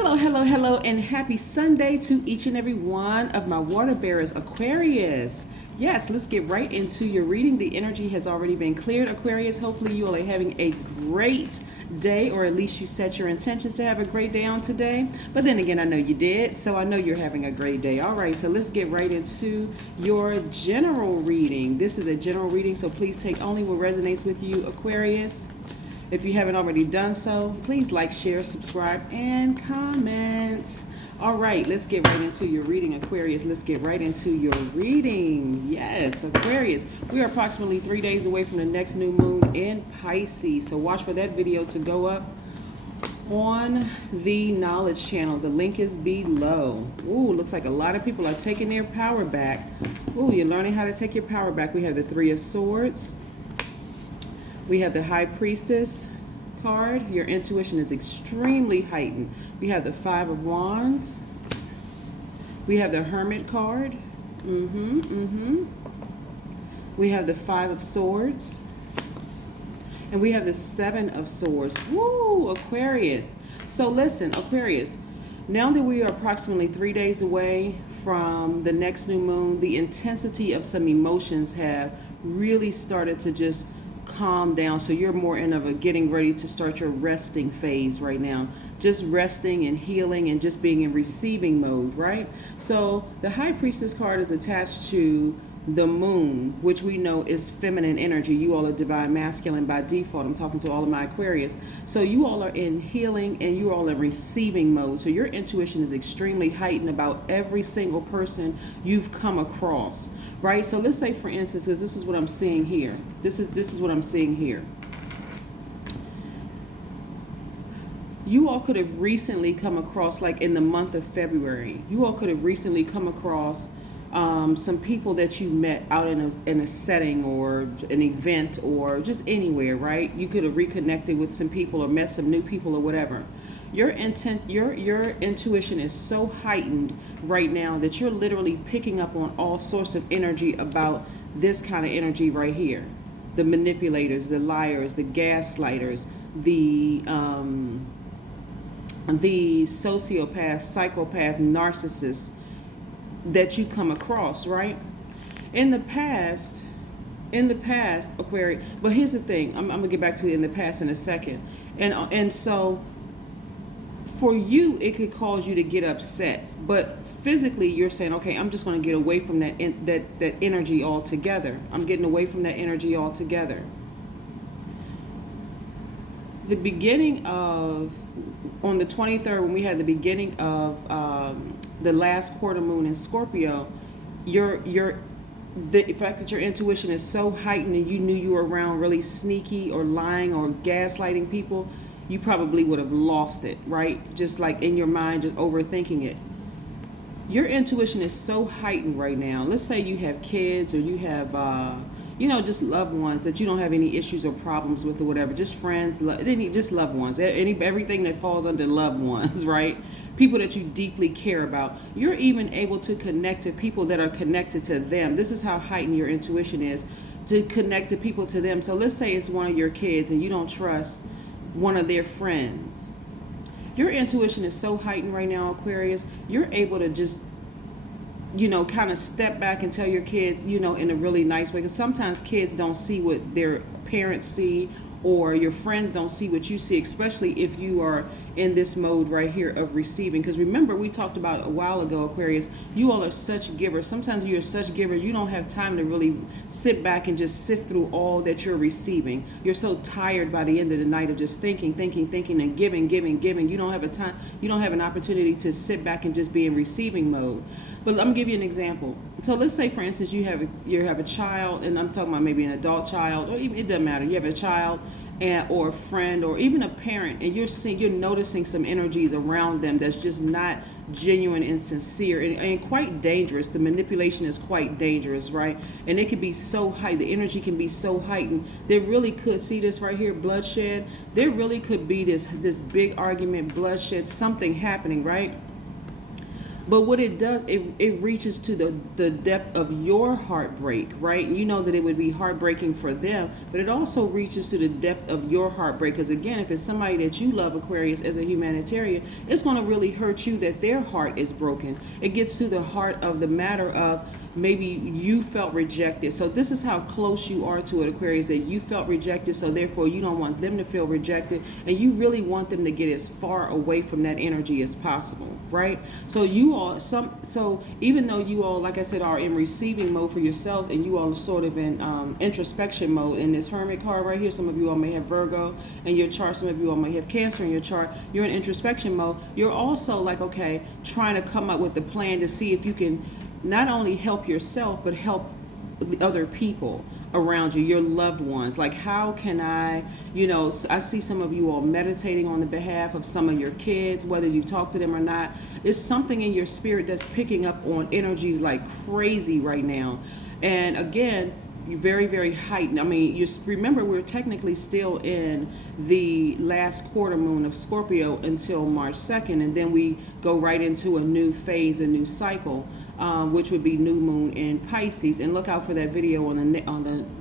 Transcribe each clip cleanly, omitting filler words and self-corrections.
Hello, hello, hello, and happy Sunday to each and every one of my water bearers, Aquarius. Yes, let's get right into your reading. The energy has already been cleared, Aquarius. Hopefully you all are having a great day, or at least you set your intentions to have a great day on today. But then again, I know you did, so I know you're having a great day. All right, so let's get right into your general reading. This is a general reading, so please take only what resonates with you, Aquarius. If you haven't already done so, please like, share, subscribe, and comment. All right, let's get right into your reading, Aquarius. Let's get right into your reading. Yes, Aquarius. We are approximately 3 days away from the next new moon in Pisces. So watch for that video to go up on the Knowledge channel. The link is below. Ooh, looks like a lot of people are taking their power back. Ooh, you're learning how to take your power back. We have the Three of Swords. We have the High Priestess card. Your intuition is extremely heightened. We have the Five of Wands. We have the Hermit card. We have the Five of Swords. And we have the Seven of Swords. Woo, Aquarius. So listen, Aquarius, now that we are approximately 3 days away from the next new moon, the intensity of some emotions have really started to just calm down. So you're more in of a getting ready to start your resting phase right now, just resting and healing and just being in receiving mode, right? So the High Priestess card is attached to the moon, which we know is feminine energy. You all are divine masculine by default. I'm talking to all of my Aquarius. So you all are in healing and you all are in receiving mode. So your intuition is extremely heightened about every single person you've come across, right? So let's say, for instance, because this is what I'm seeing here. This is what I'm seeing here. You all could have recently come across, like in the month of February, you all could have recently come across some people that you met out in a setting or an event or just anywhere, right? You could have reconnected with some people or met some new people or whatever. Your intuition is so heightened right now that you're literally picking up on all sorts of energy about this kind of energy right here. The manipulators, the liars, the gaslighters, the sociopath, psychopath, narcissist that you come across, right? In the past, Aquarius, but here's the thing, I'm gonna get back to it in the past in a second. And so for you, it could cause you to get upset, but physically you're saying, okay, I'm just going to get away from that energy altogether. I'm getting away from that energy altogether. The beginning of, on the 23rd, when we had the beginning of the last quarter moon in Scorpio, the fact that your intuition is so heightened and you knew you were around really sneaky or lying or gaslighting people, you probably would have lost it, right? Just like in your mind, just overthinking it. Your intuition is so heightened right now. Let's say you have kids or you have, just loved ones that you don't have any issues or problems with or whatever. Just friends, just loved ones. Everything that falls under loved ones, right? People that you deeply care about. You're even able to connect to people that are connected to them. This is how heightened your intuition is, to connect to people to them. So let's say it's one of your kids and you don't trust one of their friends. Your intuition is so heightened right now, Aquarius. You're able to just, kind of step back and tell your kids, in a really nice way. Because sometimes kids don't see what their parents see, or your friends don't see what you see, especially if you are in this mode right here of receiving. Because remember, we talked about a while ago, Aquarius, you all are such givers. Sometimes you're such givers, you don't have time to really sit back and just sift through all that you're receiving. You're so tired by the end of the night of just thinking and giving. You don't have an opportunity to sit back and just be in receiving mode. But let me give you an example. So let's say, for instance, you have a child, and I'm talking about maybe an adult child, or even, it doesn't matter. You have a child or a friend or even a parent, and you're noticing some energies around them that's just not genuine and sincere and quite dangerous. The manipulation is quite dangerous, right? And it can be so high, the energy can be so heightened. There really could, see this right here, bloodshed. There really could be this big argument, bloodshed, something happening, right? But what it does, it reaches to the depth of your heartbreak, right? And you know that it would be heartbreaking for them, but it also reaches to the depth of your heartbreak. Because again, if it's somebody that you love, Aquarius, as a humanitarian, it's going to really hurt you that their heart is broken. It gets to the heart of the matter of maybe you felt rejected. So this is how close you are to it, Aquarius, that you felt rejected, so therefore you don't want them to feel rejected, and you really want them to get as far away from that energy as possible, right? So you all, so even though you all, like I said, are in receiving mode for yourselves, and you all are sort of in introspection mode in this Hermit card right here, some of you all may have Virgo in your chart, some of you all may have Cancer in your chart, you're in introspection mode. You're also like, okay, trying to come up with the plan to see if you can not only help yourself, but help the other people around you, your loved ones. Like, how can I, I see some of you all meditating on the behalf of some of your kids, whether you talk to them or not. It's something in your spirit that's picking up on energies like crazy right now. And again, you're very, very heightened. I mean, you remember we're technically still in the last quarter moon of Scorpio until March 2nd, and then we go right into a new phase, a new cycle, which would be new moon in Pisces. And look out for that video on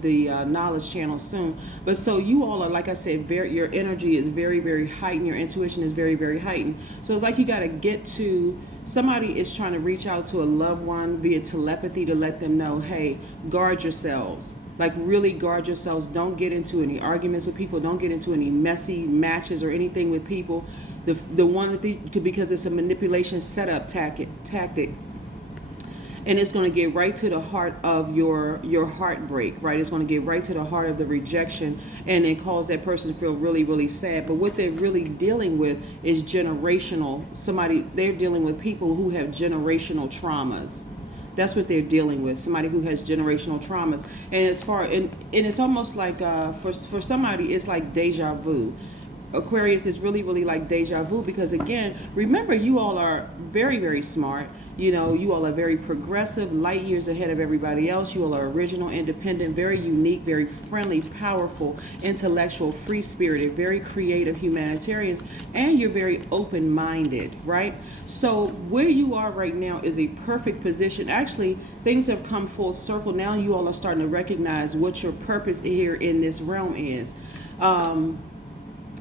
the knowledge channel soon. But so you all are, like I said, your energy is very, very heightened. Your intuition is very, very heightened. So it's like you got to get to, somebody is trying to reach out to a loved one via telepathy to let them know, hey, guard yourselves. Like, really guard yourselves. Don't get into any arguments with people. Don't get into any messy matches or anything with people. The one that because it's a manipulation setup tactic. And it's going to get right to the heart of your heartbreak, right? It's going to get right to the heart of the rejection, and then cause that person to feel really, really sad. But what they're really dealing with is generational. They're dealing with people who have generational traumas. That's what they're dealing with. Somebody who has generational traumas. And it's almost like for somebody, it's like deja vu. Aquarius is really, really like deja vu, because again, remember, you all are very, very smart. You all are very progressive, light years ahead of everybody else. You all are original, independent, very unique, very friendly, powerful, intellectual, free-spirited, very creative humanitarians, and you're very open-minded, right? So where you are right now is a perfect position. Actually, things have come full circle. Now you all are starting to recognize what your purpose here in this realm is.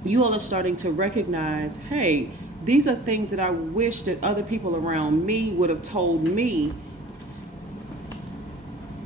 You all are starting to recognize, hey, these are things that I wish that other people around me would have told me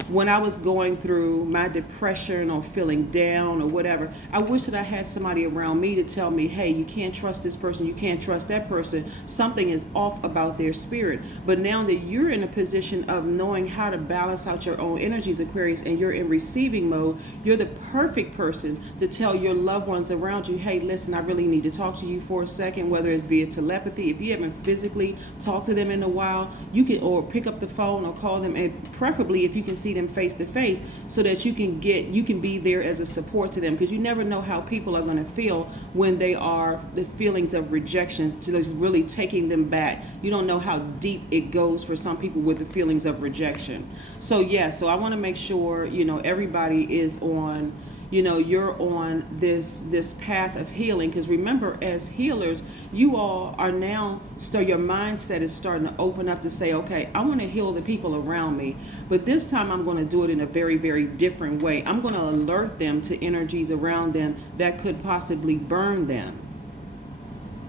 when I was going through my depression or feeling down or whatever. I wish that I had somebody around me to tell me, hey, you can't trust this person, you can't trust that person. Something is off about their spirit. But now that you're in a position of knowing how to balance out your own energies, Aquarius, and you're in receiving mode, you're the perfect person to tell your loved ones around you, hey, listen, I really need to talk to you for a second, whether it's via telepathy. If you haven't physically talked to them in a while, you can, or pick up the phone or call them, and preferably if you can see them face to face, so that you can be there as a support to them, because you never know how people are going to feel when they are the feelings of rejection, to really taking them back. You don't know how deep it goes for some people with the feelings of rejection. So so I want to make sure everybody is on, you're on this path of healing, because remember, as healers, you all are now, your mindset is starting to open up to say, okay, I want to heal the people around me, but this time I'm going to do it in a very, very different way. I'm going to alert them to energies around them that could possibly burn them.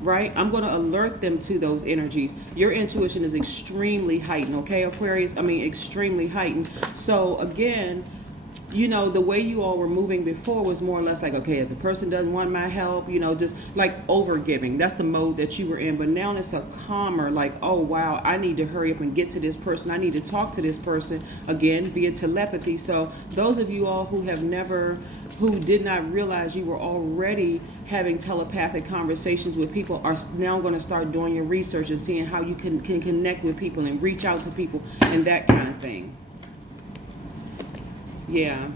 Right? I'm going to alert them to those energies. Your intuition is extremely heightened, okay, Aquarius? I mean, extremely heightened. So again, the way you all were moving before was more or less like, okay, if the person doesn't want my help, just like over giving. That's the mode that you were in. But now it's a calmer, like, oh, wow, I need to hurry up and get to this person. I need to talk to this person, again, via telepathy. So those of you all who did not realize you were already having telepathic conversations with people are now going to start doing your research and seeing how you can connect with people and reach out to people and that kind of thing. Yeah.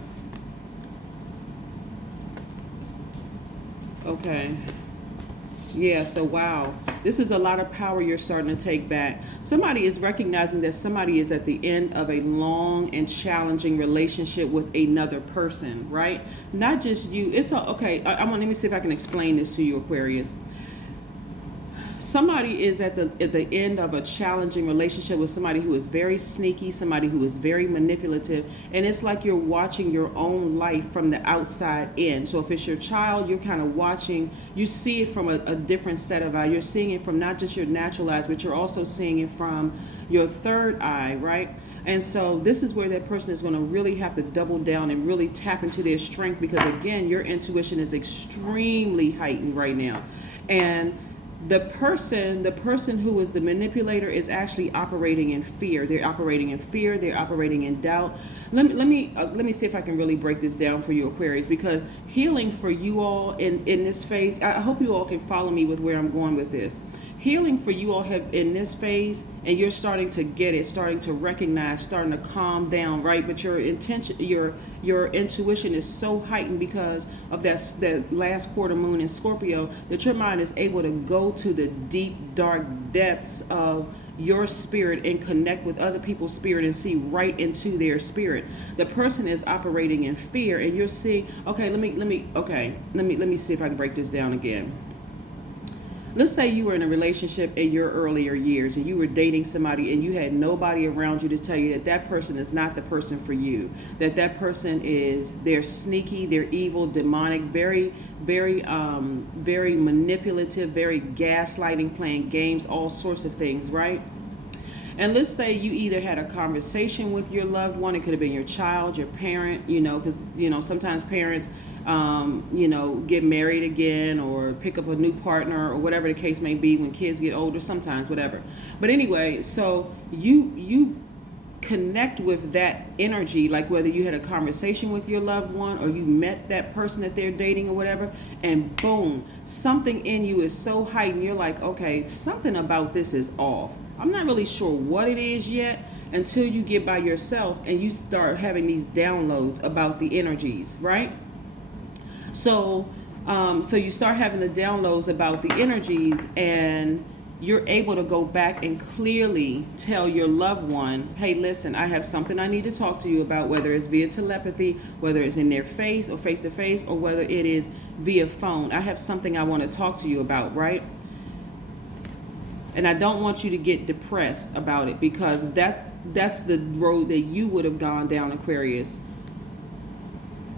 Okay. Yeah, so wow. This is a lot of power you're starting to take back. Somebody is recognizing that somebody is at the end of a long and challenging relationship with another person, right? Not just you. It's okay. Let me see if I can explain this to you, Aquarius. somebody is at the end of a challenging relationship with somebody who is very sneaky, somebody who is very manipulative, and it's like you're watching your own life from the outside in. So if it's your child, you're kind of watching, you see it from a different set of eyes. You're seeing it from not just your natural eyes, but you're also seeing it from your third eye, right? And so this is where that person is going to really have to double down and really tap into their strength, because again, your intuition is extremely heightened right now. And the person who is the manipulator is actually operating in fear. They're operating in fear. They're operating in doubt. Let me see if I can really break this down for you, Aquarius, because healing for you all in this phase, I hope you all can follow me with where I'm going with this. Healing for you all have in this phase, and you're starting to get it, starting to recognize, starting to calm down, right? But your intention, your intuition is so heightened because of that last quarter moon in Scorpio, that your mind is able to go to the deep, dark depths of your spirit and connect with other people's spirit and see right into their spirit. The person is operating in fear, and you're seeing, okay, let me see if I can break this down again. Let's say you were in a relationship in your earlier years and you were dating somebody and you had nobody around you to tell you that that person is not the person for you, that person they're sneaky, they're evil, demonic, very manipulative, very gaslighting, playing games, all sorts of things, right? And let's say you either had a conversation with your loved one. It could have been your child, your parent, because, sometimes parents, get married again or pick up a new partner or whatever the case may be when kids get older, sometimes, whatever. But anyway, so you connect with that energy, like whether you had a conversation with your loved one or you met that person that they're dating or whatever, and boom, something in you is so heightened. You're like, okay, something about this is off. I'm not really sure what it is yet, until you get by yourself and you start having these downloads about the energies, right? So you start having the downloads about the energies, and you're able to go back and clearly tell your loved one, hey, listen, I have something I need to talk to you about, whether it's via telepathy, whether it's in their face or face to face, or whether it is via phone. I have something I want to talk to you about, right? And I don't want you to get depressed about it, because that's the road that you would have gone down, Aquarius.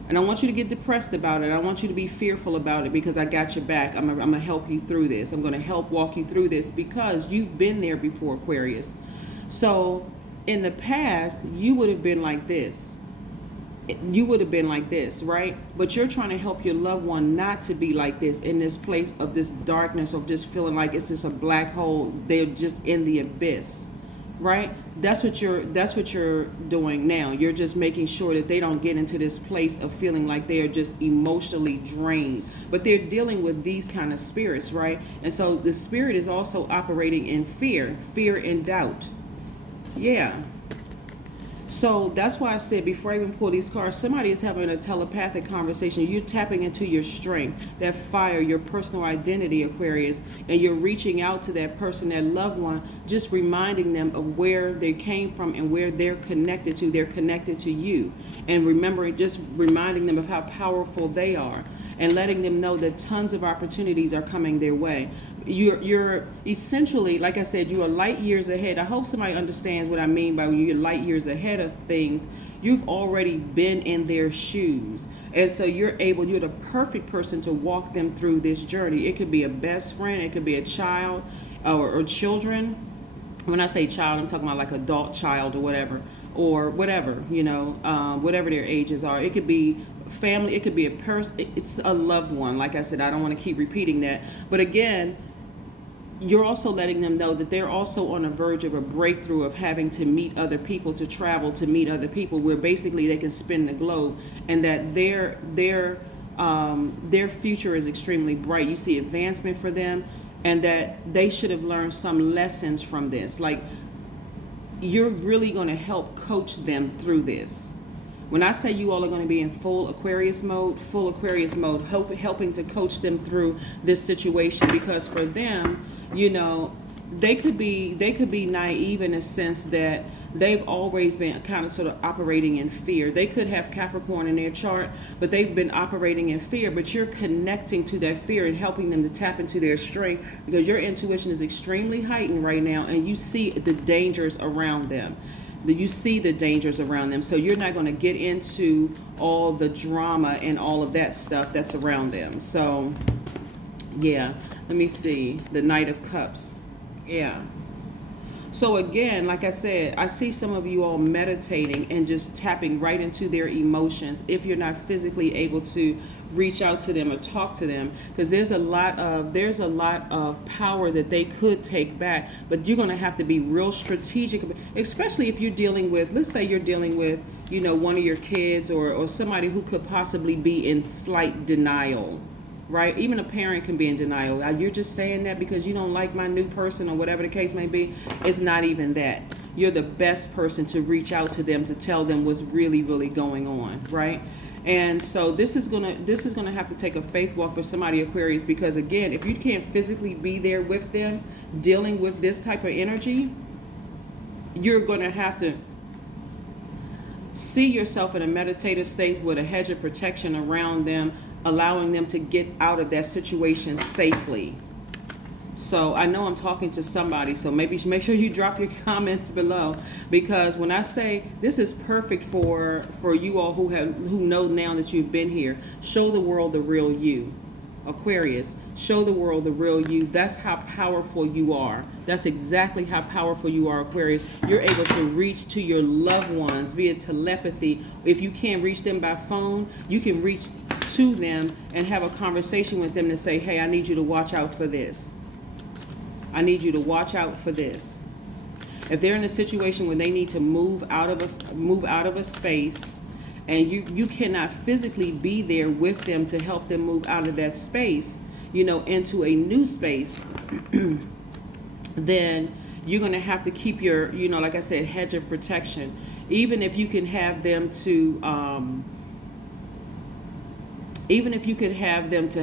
And I want you to get depressed about it. I want you to be fearful about it, because I got your back. I'm going to help you through this. I'm going to help walk you through this, because you've been there before, Aquarius. So in the past, you would have been like this. You would have been like this, right? But you're trying to help your loved one not to be like this, in this place of this darkness, of just feeling like it's just a black hole. They're just in the abyss, right? That's what you're doing now. You're just making sure that they don't get into this place of feeling like they're just emotionally drained. But they're dealing with these kind of spirits, right? And so the spirit is also operating in fear and doubt. Yeah. So that's why I said, before I even pull these cards, somebody is having a telepathic conversation. You're tapping into your strength, that fire, your personal identity, Aquarius, and you're reaching out to that person, that loved one, just reminding them of where they came from and where they're connected to. They're connected to you. And remembering, just reminding them of how powerful they are, and letting them know that tons of opportunities are coming their way. You're essentially, like I said, you are light years ahead. I hope somebody understands what I mean by when you're light years ahead of things. You've already been in their shoes. And so you're the perfect person to walk them through this journey. It could be a best friend, it could be a child or children. When I say child, I'm talking about like adult child or whatever, whatever their ages are. It could be family, it could be a person, it's a loved one. Like I said, I don't want to keep repeating that. But again, you're also letting them know that they're also on the verge of a breakthrough of having to meet other people, to travel to meet other people, where basically they can spin the globe, and that their future is extremely bright. You see advancement for them, and that they should have learned some lessons from this. Like, you're really going to help coach them through this. When I say you all are going to be in full Aquarius mode, helping to coach them through this situation, because for them, they could be naive in a sense that they've always been kind of sort of operating in fear. They could have Capricorn in their chart, but they've been operating in fear, but you're connecting to that fear and helping them to tap into their strength, because your intuition is extremely heightened right now, and you see the dangers around them. You see the dangers around them, so you're not going to get into all the drama and all of that stuff that's around them. So yeah, let me see, the Knight of Cups. Yeah. So again, like I said, I see some of you all meditating and just tapping right into their emotions if you're not physically able to reach out to them or talk to them, because there's a lot of power that they could take back, but you're going to have to be real strategic, especially if you're dealing with, let's say you're dealing with, you know, one of your kids or somebody who could possibly be in slight denial, right? Even a parent can be in denial. You're just saying that because you don't like my new person or whatever the case may be. It's not even that. You're the best person to reach out to them to tell them what's really, really going on, right? And so this is gonna have to take a faith walk for somebody, Aquarius, because again, if you can't physically be there with them dealing with this type of energy, you're gonna have to see yourself in a meditative state with a hedge of protection around them, allowing them to get out of that situation safely. So I know I'm talking to somebody, so maybe make sure you drop your comments below, because when I say this is perfect for you all who know now that you've been here, show the world the real you. Aquarius, show the world the real you. That's how powerful you are. That's exactly how powerful you are, Aquarius. You're able to reach to your loved ones via telepathy. If you can't reach them by phone, you can reach to them and have a conversation with them to say, hey, I need you to watch out for this. I need you to watch out for this. If they're in a situation where they need to move out of a space, and you cannot physically be there with them to help them move out of that space, you know, into a new space, then you're going to have to keep your, you know, like I said, hedge of protection. Even if you can have them to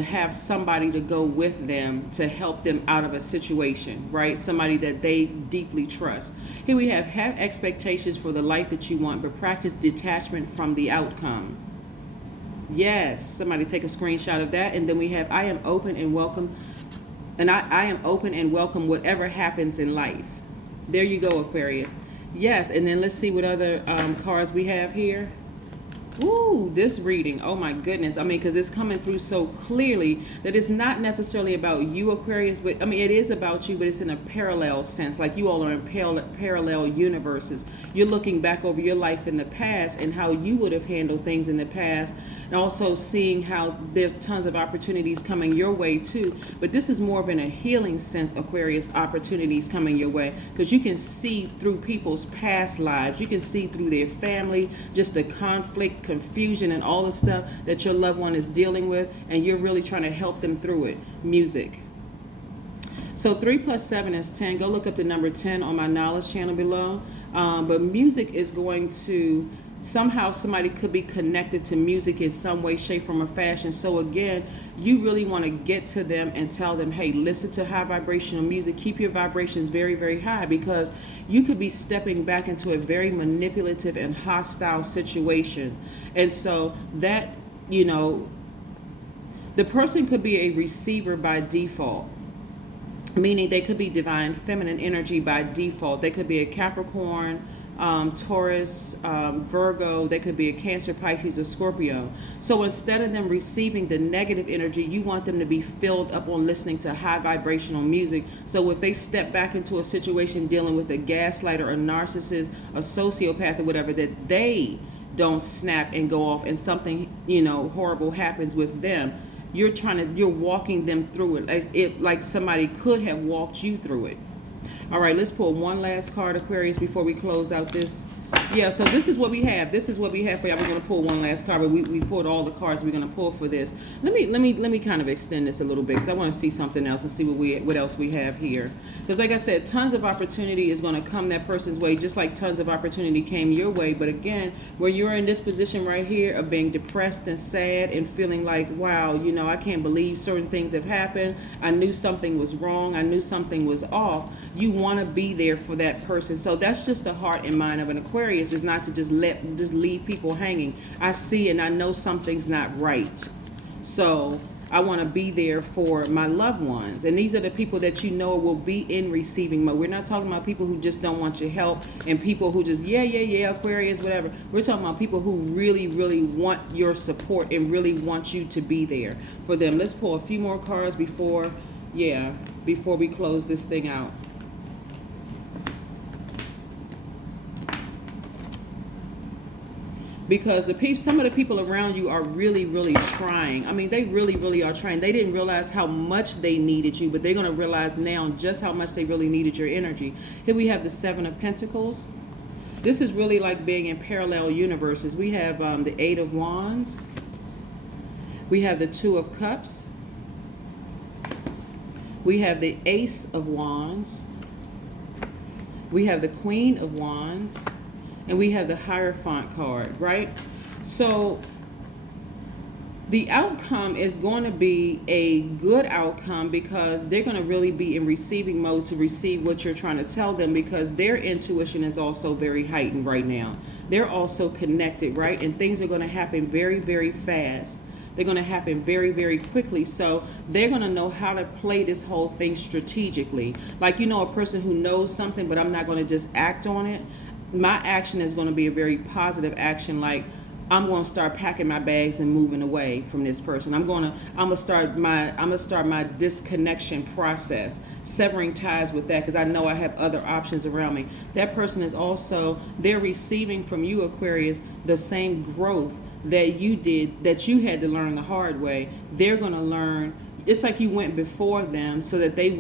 have somebody to go with them to help them out of a situation, right? Somebody that they deeply trust. Here we have expectations for the life that you want, but practice detachment from the outcome. Yes, somebody take a screenshot of that. And then we have, I am open and welcome. And I am open and welcome whatever happens in life. There you go, Aquarius. Yes, and then let's see what other cards we have here. Ooh, this reading, oh my goodness. I mean, because it's coming through so clearly that it's not necessarily about you, Aquarius, but I mean, it is about you, but it's in a parallel sense. Like you all are in parallel universes. You're looking back over your life in the past and how you would have handled things in the past, and also seeing how there's tons of opportunities coming your way too. But this is more of in a healing sense, Aquarius, opportunities coming your way, because you can see through people's past lives. You can see through their family, just the conflict, confusion, and all the stuff that your loved one is dealing with, and you're really trying to help them through it. Music. So 3 + 7 is 10. Go look up the number 10 on my knowledge channel below. But music is going to, somehow somebody could be connected to music in some way, shape, form, or fashion. So again, you really want to get to them and tell them, hey, listen to high vibrational music. Keep your vibrations very, very high, because you could be stepping back into a very manipulative and hostile situation. And so that, you know, the person could be a receiver by default, meaning they could be divine feminine energy by default. They could be a Capricorn, Taurus, Virgo. They could be a Cancer, Pisces, or Scorpio. So instead of them receiving the negative energy, you want them to be filled up on listening to high vibrational music. So if they step back into a situation dealing with a gaslighter or a narcissist, a sociopath, or whatever, that they don't snap and go off and something, you know, horrible happens with them. You're walking them through it as if like somebody could have walked you through it. All right, let's pull one last card, Aquarius, before we close out this Yeah, so this is what we have. This is what we have for y'all. We're gonna pull one last card, but we pulled all the cards we're gonna pull for this. Let me kind of extend this a little bit because I want to see something else and see what else we have here. Because like I said, tons of opportunity is gonna come that person's way, just like tons of opportunity came your way. But again, where you're in this position right here of being depressed and sad and feeling like, wow, you know, I can't believe certain things have happened. I knew something was wrong. I knew something was off. You want to be there for that person. So that's just the heart and mind of an Aquarius, is not to just leave people hanging. I see and I know something's not right. So I want to be there for my loved ones. And these are the people that you know will be in receiving mode. We're not talking about people who just don't want your help and people who just, yeah, Aquarius, whatever. We're talking about people who really, really want your support and really want you to be there for them. Let's pull a few more cards before we close this thing out. Because some of the people around you are really, really trying. I mean, they really, really are trying. They didn't realize how much they needed you, but they're going to realize now just how much they really needed your energy. Here we have the Seven of Pentacles. This is really like being in parallel universes. We have the Eight of Wands. We have the Two of Cups. We have the Ace of Wands. We have the Queen of Wands. And we have the Hierophant card, right? So the outcome is going to be a good outcome because they're going to really be in receiving mode to receive what you're trying to tell them, because their intuition is also very heightened right now. They're also connected, right? And things are going to happen very, very fast. They're going to happen very, very quickly. So they're going to know how to play this whole thing strategically. Like, you know, a person who knows something, but I'm not going to just act on it. My action is going to be a very positive action. Like, I'm going to start packing my bags and moving away from this person. I'm going to start my disconnection process, severing ties with that, because I know I have other options around me. That person is also, they're receiving from you, Aquarius, the same growth that you did, that you had to learn the hard way. They're going to learn. It's like you went before them so that they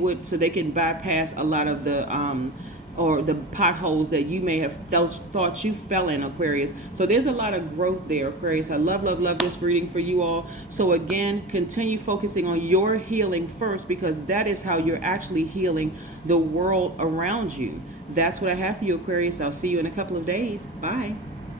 can bypass a lot of the or the potholes that you may have thought you fell in, Aquarius. So there's a lot of growth there, Aquarius. I love this reading for you all. So again, continue focusing on your healing first, because that is how you're actually healing the world around you. That's what I have for you, Aquarius. I'll see you in a couple of days. Bye.